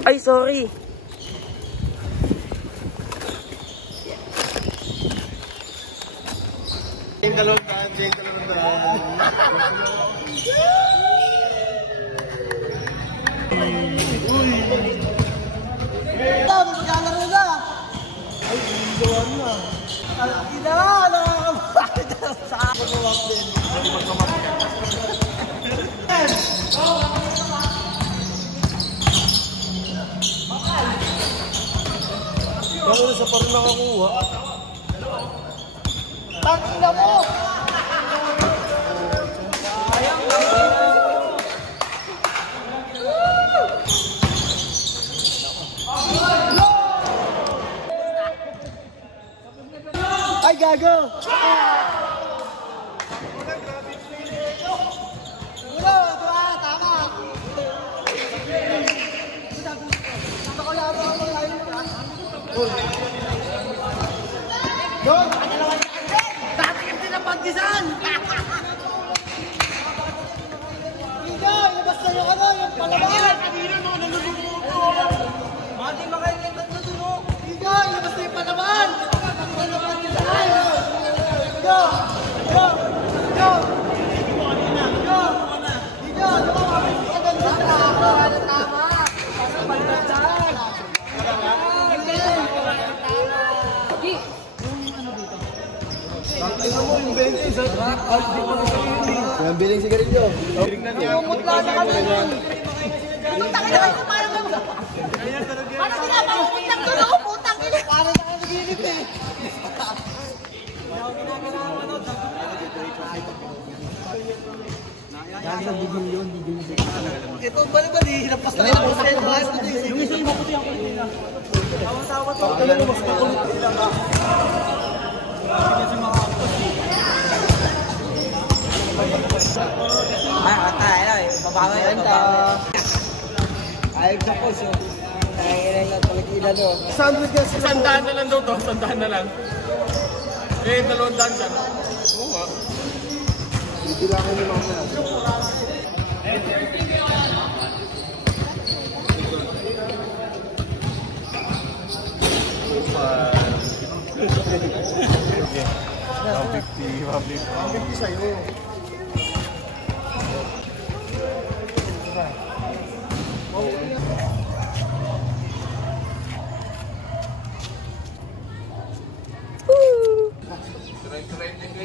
Ay, sorry. Jeng kalundan, jeng kalundan. Uy. Maglalaro na. Ay, hinduan na. Ina, nakakapagod sa ako ng waktin. Hindi magkamakit. Gano'n sa parang nakakuha. Tangina mo! Ay, gago! Doon! Tatikip din ang pagdisan! Higa! Ilabas na yung ano, yung palaban! Kanina no, nalulunod ko! Mati makailantan na doon o! Higa! Ilabas na yung palaban! Higa! Higa! Higa! Higa! Higa! Maganda sa ako! Tama! Tingnan mo yung 20 sa Aldi ko na sa hindi. Yung biling sigarilyo. Tingnan niya. Pumutla na kami. Putang ina kayo parang ano. Ano sinapakupot lang doon ako, putang ina. Parang nakanaginip eh. Dahil sa bigong yun, bigong yun. Ito ba naman eh, hinapas na lang sa yung isa yung maputi ang kanina. Tawang-tawa to. Ito lang mas makulit sila ka. Ay, atay na eh. Babaway lang to. Ayog sa puso. Ay, lang pagkakila do. Sandaan na lang daw to. Sandaan na lang. Eh, 200 dyan. Oo nga. Bibilangin ni Mama. Okay. 150 sa'yo.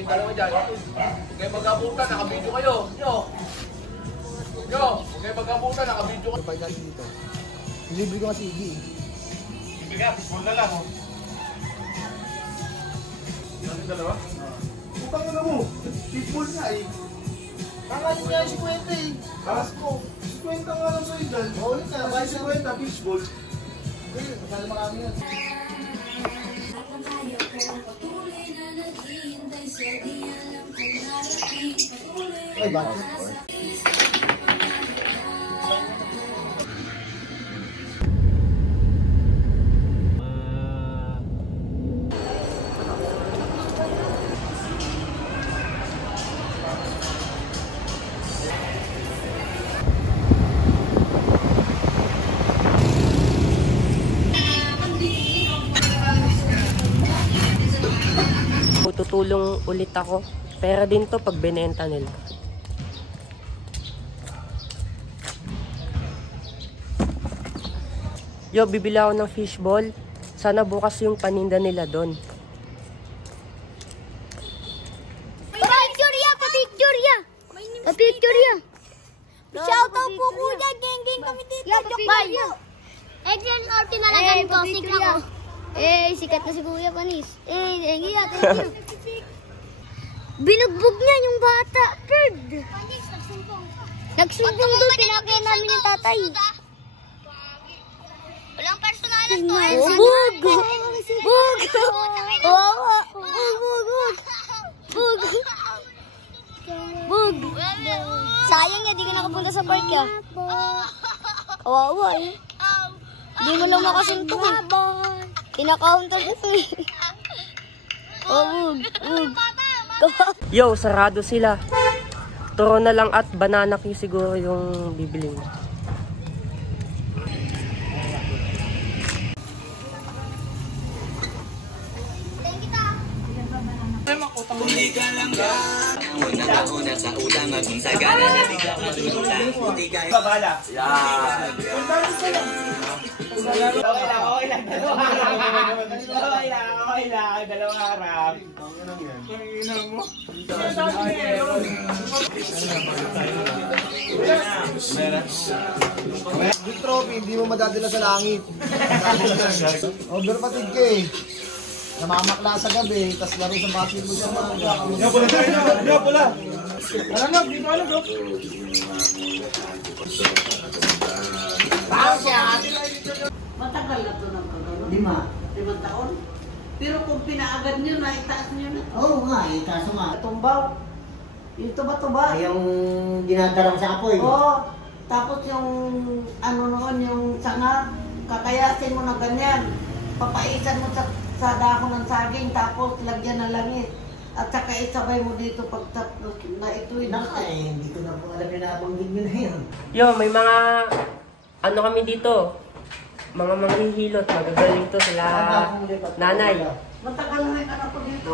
Ano mo dyan? Huwag kayo mag-abutan, nakabidyo kayo. Nyo! Huwag kayo mag-abutan, nakabidyo kayo. Pagkat dito. Libre ko kasi hindi. Libre ka, fishball na lang. Yan yung dalawa? Putang na mo. Fishball nga eh. Kakasin nga yung 50 eh. Karas ko. 50 nga lang sa'yo dyan. Oo, yun nga. May 50 fishball. Masala marami yun. Ay, bakit? Tutulong ulit ako. Pera din to pag binenta nila. Yo, bibili ako ng fishball. Sana bukas yung paninda nila doon. Pa-picture ya! Pa-picture ya! Shoutout po kuya! Geng-geng kami dito! Bye! XNRT na lang ko. Sikat ako. Sikat na si Kuya Panis. Thank you. Binugbog niya yung bata. Third. Nagsumbong doon. Pinakaya namin yung tatay. Walang personalan to. Bug! Bug! Bug! Bug! Sayang niya, di ka nakapunta sa park ya. Kawawa eh. Di mo lang makasuntok eh. Kinakaunter ito eh. Bug! Bug! Yo, sarado sila. Turo na lang at banana king siguro yung bibili mo. sa ulang at kung sagana na bigla matulula. Hindi kaya. Babala. Yan. Okay lang. Dalawang harap. Yung trophy, hindi mo madadala sa langit. Over fatigue ka eh. Namamakla sa gabi, tas laro sa basketball sa mga. Nga pula. Alam, dito alam, bro. Matagal na ito ng kagano. 5 taon. Pero kung pinaagad nyo na, itaas nyo na. Oo nga, itaas nga. Tumbaw. Yung tuba-tuba. Yung dinadarang sa apoy. Oo. Tapos yung ano noon, yung sanga, kakayasin mo na ganyan. Papaisan mo sa dahon ng saging, tapos lagyan ng langit. At saka isabay mo dito pagtapos na ito'y Naka eh, hindi ko na po alam yung nabanggit nyo na yun. Yo, may mga ano kami dito. Mga manghihilot, magagaling to sila nanay. matagal na yung anak ko dito.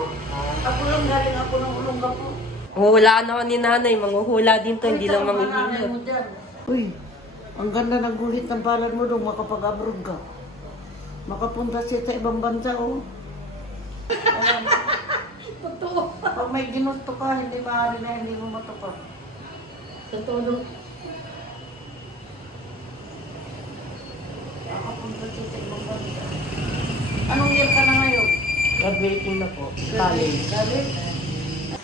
Ako lang galing ako ng ulong po. Huhulaan ako ni nanay, manghuhula din to, hindi lang manghihilot. Uy, ang ganda ng guhit ng palad mo doon, makapag-abroad ka. Makapunta siya sa ibang bansa, oh. Totoo. Pag may ginusto ka, hindi maaari na hindi mo matupad. Totoo. Makapunta siya sa ibang bansa. Anong year ka na ngayon? Graduating na po. College. College?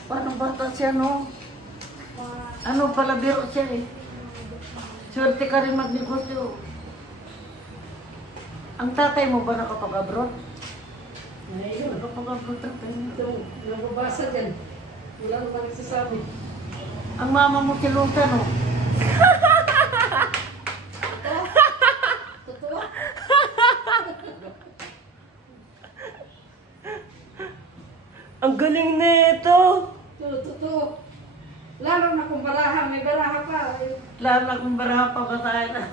Paano bata siya, no? Ano pala, biro siya eh. Swerte ka rin magnegosyo. Ang tatay mo ba nakapag-abroad? Ayun, nakapag-abroad tatay mo. Nababasa dyan. Wala ko pa nagsasabi. Ang mama mo silunta, no? Totoo? Ang galing nito! Totoo. Lalo na kung baraha, may baraha pa. Lalo na kung baraha pa ba tayo na.